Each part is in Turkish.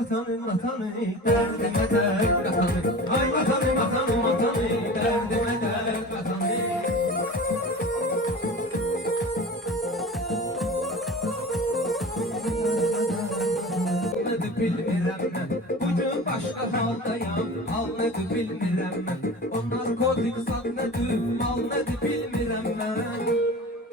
vatanı vatanı derdime dert vatanı. Ay vatanı vatanı vatanı derdime dert vatanı. Bilmirəm mən, bugün başqa haldayam. Al nədir bilmirəm mən, o narkotik zat nədir, mal nədir bilmirəm mən.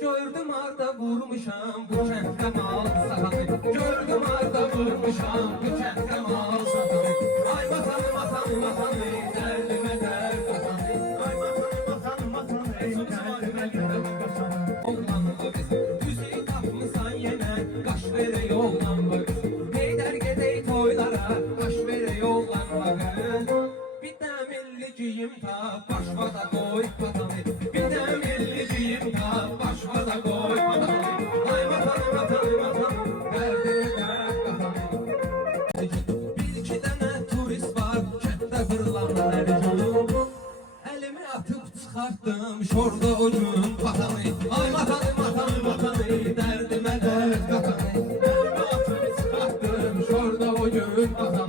Gördüm arda vurmuşam bu kənddə mal satanı. Gördüm arda vurmuşam bu kənddə mal satanı. Ay vatanı vatanı vatanı dərdimə dərd vatanı. Ay vatanı vatanı vatanı dərdimə dərd vatanı. Oğlan bu biz, düzü tapmısan yenə, qaş verə yollan bu biz. Toylara baş vere yollanma kız. Bir de milliciyim ta başvada koy vatanı. Bir de milliciyim ta başvada koy vatanı. Ay vatanı vatanı vatanı derdime dert vatanı. Bir iki tane turist var kette fırlanlar canım. Elimi atıp çıkarttım şorda ucun vatanı. Ay vatanı vatanı vatanı derdime dert vatanı. Elimi atıp çıkarttım şorda ucun vatanı.